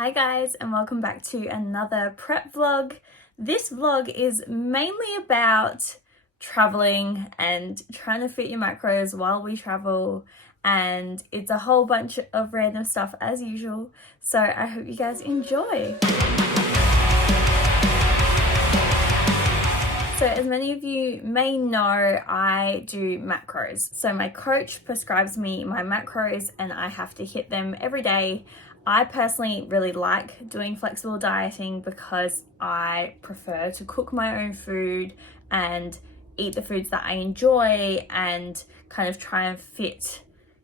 Hi guys, and welcome back to another prep vlog. This vlog is mainly about traveling and trying to fit your macros while we travel, and it's a whole bunch of random stuff as usual, so I hope you guys enjoy. So as many of you may know, I do macros. So my coach prescribes me my macros and I have to hit them every day. I personally really like doing flexible dieting because I prefer to cook my own food and eat the foods that I enjoy and kind of try and fit,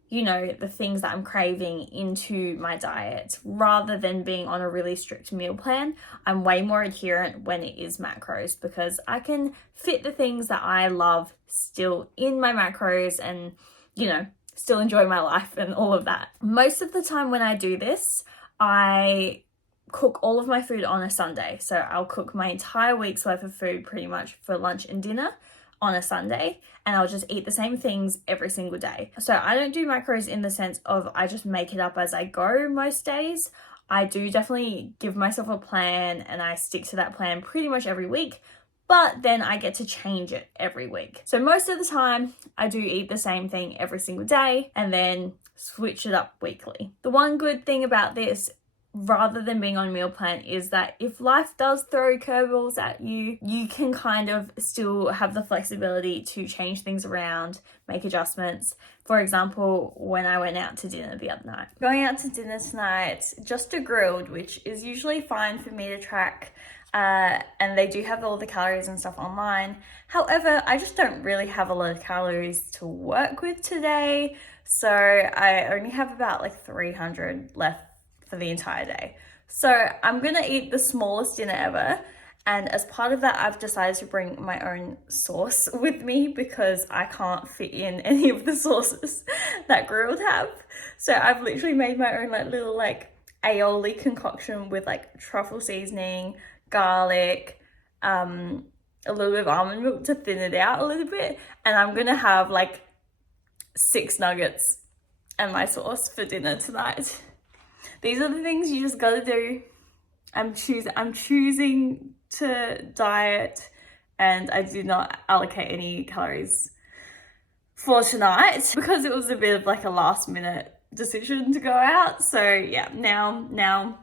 you know, the things that I'm craving into my diet rather than being on a really strict meal plan. I'm way more adherent when it is macros because I can fit the things that I love still in my macros and, you know, still enjoy my life and all of that. Most of the time when I do this, I cook all of my food on a Sunday. So I'll cook my entire week's worth of food pretty much for lunch and dinner on a Sunday, and I'll just eat the same things every single day. So I don't do macros in the sense of I just make it up as I go most days. I do definitely give myself a plan and I stick to that plan pretty much every week, but then I get to change it every week. So most of the time I do eat the same thing every single day and then switch it up weekly. The one good thing about this, rather than being on a meal plan, is that if life does throw curveballs at you, you can kind of still have the flexibility to change things around, make adjustments. For example, when I went out to dinner the other night. Going out to dinner tonight, just a grilled, which is usually fine for me to track. And they do have all the calories and stuff online. However, I just don't really have a lot of calories to work with today. So I only have about like 300 left for the entire day. So I'm gonna eat the smallest dinner ever. And as part of that, I've decided to bring my own sauce with me because I can't fit in any of the sauces that grilled have. So I've literally made my own like little like aioli concoction with like truffle seasoning, garlic, a little bit of almond milk to thin it out a little bit, and I'm gonna have like 6 nuggets and my sauce for dinner tonight. These are the things you just gotta do. I'm choosing to diet, and I did not allocate any calories for tonight because it was a bit of like a last minute decision to go out. So yeah, now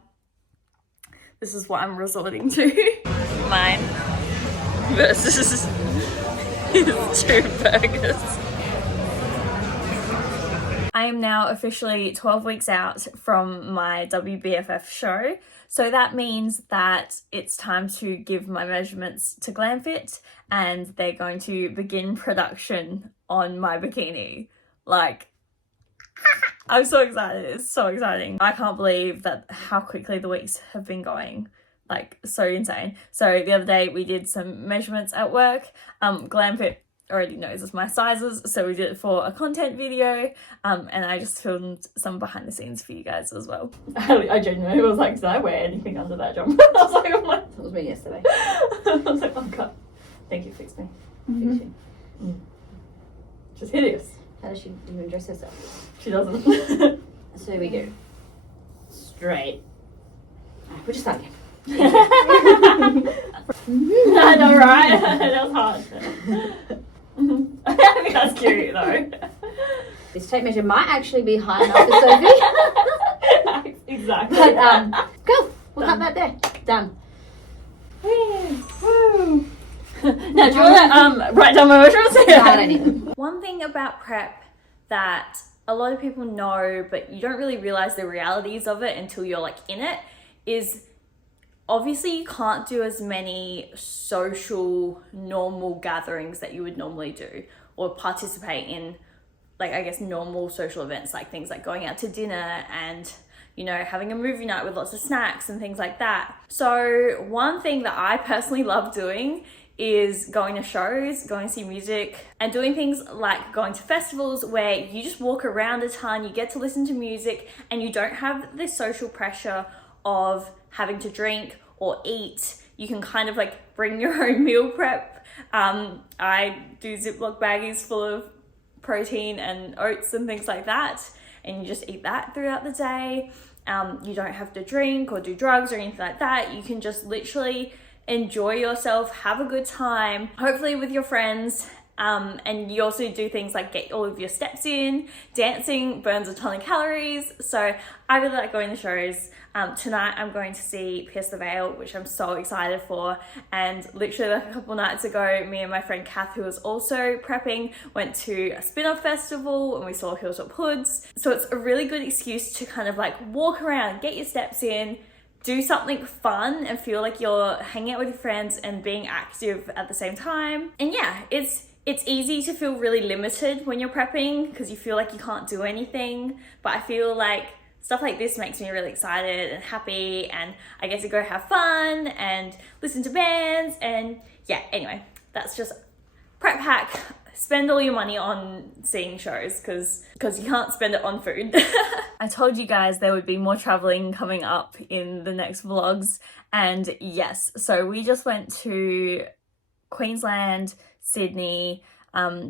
this is what I'm resorting to. Mine versus his 2 burgers. I am now officially 12 weeks out from my Wbff show. So that means that it's time to give my measurements to GLAMFIT and they're going to begin production on my bikini. Like, I'm so excited. It's so exciting. I can't believe that how quickly the weeks have been going. Like, so insane. So the other day we did some measurements at work. GLAMFIT already knows my sizes, so we did it for a content video, and I just filmed some behind the scenes for you guys as well. I genuinely was like, did I wear anything under that jumper? I was like, oh my. That was me yesterday. I was like, oh god, thank you, fix me. Fix you. She's hideous. How does she even dress herself? She doesn't. So here we go. Straight. Alright, we'll just start again. I know, right? That was hard. I think that's cute though. This tape measure might actually be high enough for Sophie. Exactly. But cool. We'll cut that there. Done. Woo. Now, do you want to write down my measurements? No, I don't need them. One thing about prep that a lot of people know, but you don't really realize the realities of it until you're like in it, is obviously you can't do as many social normal gatherings that you would normally do or participate in, like, I guess, normal social events, like things like going out to dinner and, you know, having a movie night with lots of snacks and things like that. So one thing that I personally love doing is going to shows, going to see music, and doing things like going to festivals where you just walk around a ton, you get to listen to music, and you don't have this social pressure of having to drink or eat. You can kind of like bring your own meal prep. I do Ziploc baggies full of protein and oats and things like that, and you just eat that throughout the day. You don't have to drink or do drugs or anything like that. You can just literally enjoy yourself, have a good time, hopefully with your friends. And you also do things like get all of your steps in. Dancing burns a ton of calories, so I really like going to shows. Tonight I'm going to see Pierce the Veil, which I'm so excited for, and literally like a couple nights ago, me and my friend Kath, who was also prepping, went to a spin-off festival and we saw Hilltop Hoods. So it's a really good excuse to kind of like walk around, get your steps in, do something fun and feel like you're hanging out with your friends and being active at the same time. And yeah, it's easy to feel really limited when you're prepping because you feel like you can't do anything, but I feel like stuff like this makes me really excited and happy, and I get to go have fun and listen to bands. And yeah, anyway, that's just prep hack. Spend all your money on seeing shows because you can't spend it on food. I told you guys there would be more traveling coming up in the next vlogs, and yes, so we just went to Queensland, Sydney,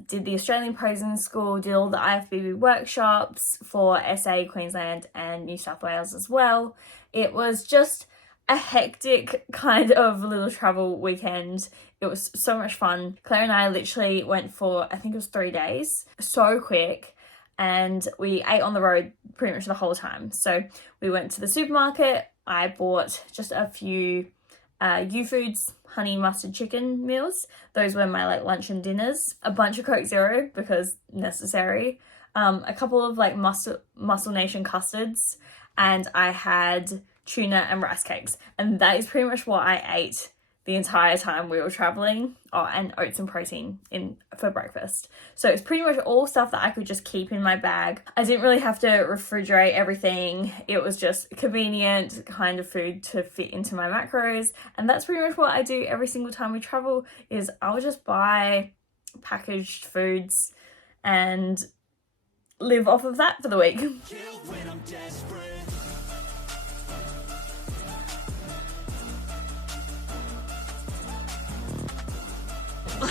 did the Australian Posing School, did all the IFBB workshops for SA, Queensland and New South Wales as well. It was just a hectic kind of little travel weekend. It was so much fun. Claire and I literally went for, I think it was 3 days, so quick, and we ate on the road pretty much the whole time. So we went to the supermarket, I bought just a few U-Foods honey mustard chicken meals. Those were my like lunch and dinners. A bunch of Coke Zero because necessary. A couple of like Muscle Nation custards, and I had tuna and rice cakes, and that is pretty much what I ate the entire time we were traveling. Oh, and oats and protein for breakfast. So it's pretty much all stuff that I could just keep in my bag. I didn't really have to refrigerate everything. It was just convenient kind of food to fit into my macros, and that's pretty much what I do every single time we travel. Is I'll just buy packaged foods and live off of that for the week.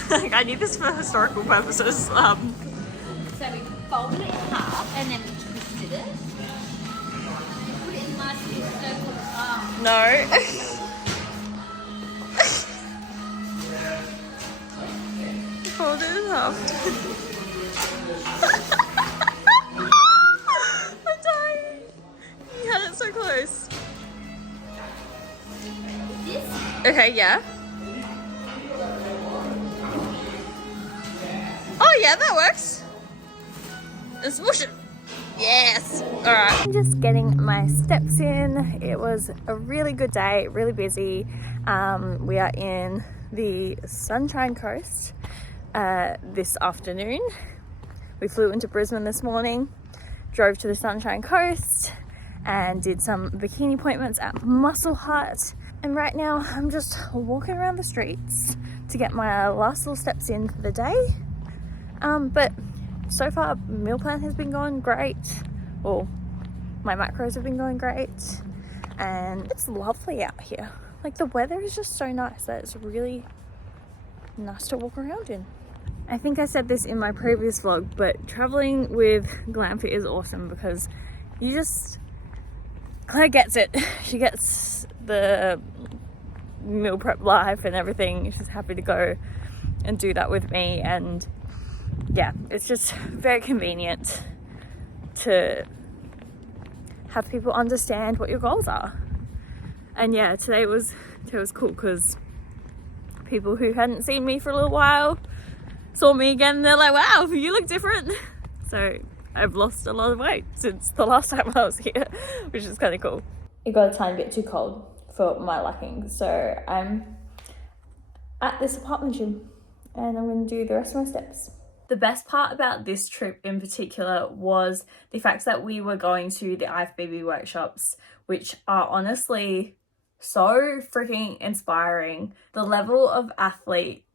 Like, I need this for historical purposes. So we folded it in half and then we twisted it. Put it in nice big circle arm. No. Fold it in half. I'm dying. You had it so close. This? Okay, yeah. Oh yeah, that works. And smoosh it. Yes. All right. I'm just getting my steps in. It was a really good day, really busy. We are in the Sunshine Coast this afternoon. We flew into Brisbane this morning, drove to the Sunshine Coast and did some bikini appointments at Muscle Hut. And right now I'm just walking around the streets to get my last little steps in for the day. But so far, meal plan has been going great. Well, my macros have been going great. And it's lovely out here. Like, the weather is just so nice that it's really nice to walk around in. I think I said this in my previous vlog, but traveling with GLAMFIT is awesome because you just... Claire gets it. She gets the meal prep life and everything. She's happy to go and do that with me, and yeah, it's just very convenient to have people understand what your goals are. And yeah, today was cool because people who hadn't seen me for a little while saw me again and they're like, wow, you look different. So I've lost a lot of weight since the last time I was here, which is kind of cool. It got a tiny bit too cold for my liking, so I'm at this apartment gym and I'm going to do the rest of my steps. The best part about this trip in particular was the fact that we were going to the IFBB workshops, which are honestly so freaking inspiring. The level of athlete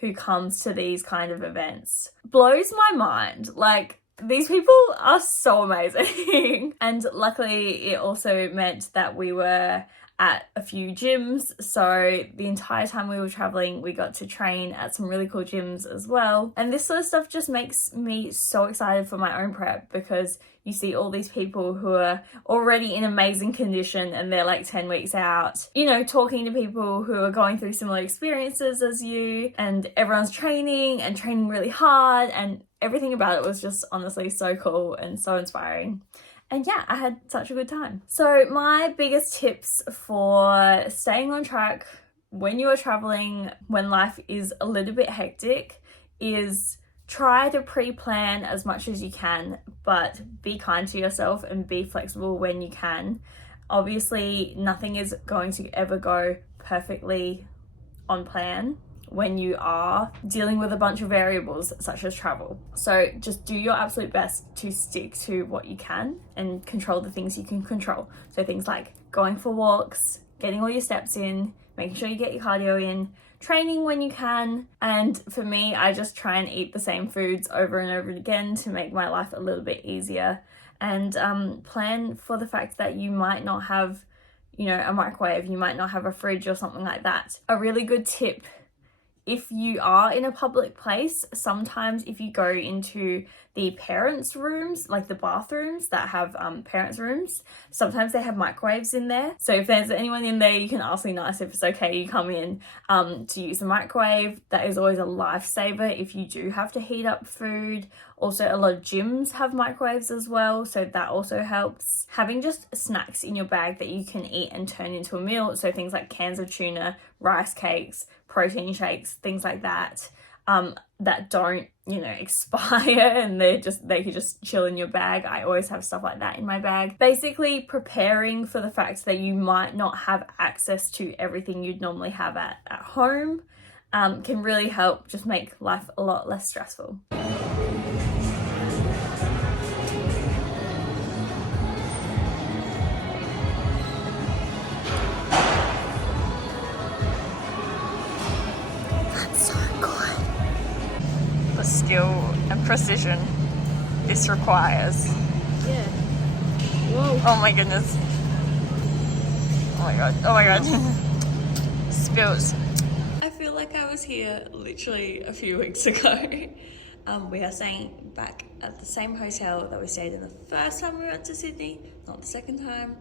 who comes to these kind of events blows my mind. Like, these people are so amazing. And luckily it also meant that we were at a few gyms. So the entire time we were traveling, we got to train at some really cool gyms as well. And this sort of stuff just makes me so excited for my own prep, because you see all these people who are already in amazing condition and they're like 10 weeks out, you know, talking to people who are going through similar experiences as you, and everyone's training and training really hard, and everything about it was just honestly so cool and so inspiring. And yeah, I had such a good time. So my biggest tips for staying on track when you are traveling, when life is a little bit hectic, is try to pre-plan as much as you can, but be kind to yourself and be flexible when you can. Obviously, nothing is going to ever go perfectly on plan when you are dealing with a bunch of variables such as travel. So just do your absolute best to stick to what you can and control the things you can control. So things like going for walks, getting all your steps in, making sure you get your cardio in, training when you can. And for me, I just try and eat the same foods over and over again to make my life a little bit easier, and plan for the fact that you might not have, you know, a microwave, you might not have a fridge or something like that. A really good tip, if you are in a public place, sometimes if you go into the parents' rooms, like the bathrooms that have parents' rooms, sometimes they have microwaves in there. So if there's anyone in there, you can ask me nice if it's okay you come in to use a microwave. That is always a lifesaver if you do have to heat up food. Also, a lot of gyms have microwaves as well, so that also helps. Having just snacks in your bag that you can eat and turn into a meal, so things like cans of tuna, rice cakes, protein shakes, things like that, that don't, you know, expire and they can just chill in your bag. I always have stuff like that in my bag. Basically preparing for the fact that you might not have access to everything you'd normally have at home can really help just make life a lot less stressful. Skill and precision this requires. Yeah. Whoa. Oh my goodness. Oh my god. Oh my god. Spills. I feel like I was here literally a few weeks ago. We are staying back at the same hotel that we stayed in the first time we went to Sydney, not the second time.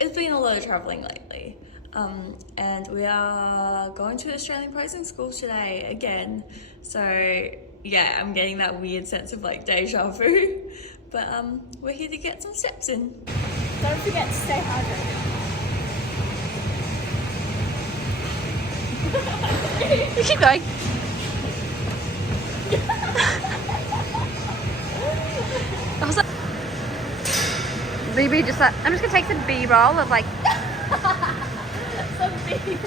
It's been a lot of travelling lately. And we are going to Australian posing school today again. So yeah, I'm getting that weird sense of like deja vu. But we're here to get some steps in. Don't forget to stay hydrated. You keep going. I was like, BB just like, I'm just gonna take some B-roll of like Some B-roll.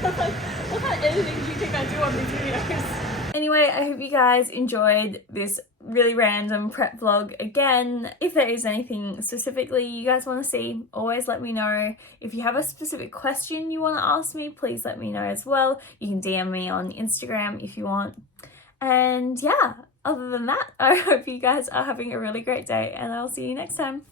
What kind of editing do you think I do on these videos? anyway, I hope you guys enjoyed this really random prep vlog again. If there is anything specifically you guys want to see, always let me know. If you have a specific question you want to ask me, please let me know as well. You can DM me on Instagram if you want. And yeah, other than that, I hope you guys are having a really great day, and I'll see you next time.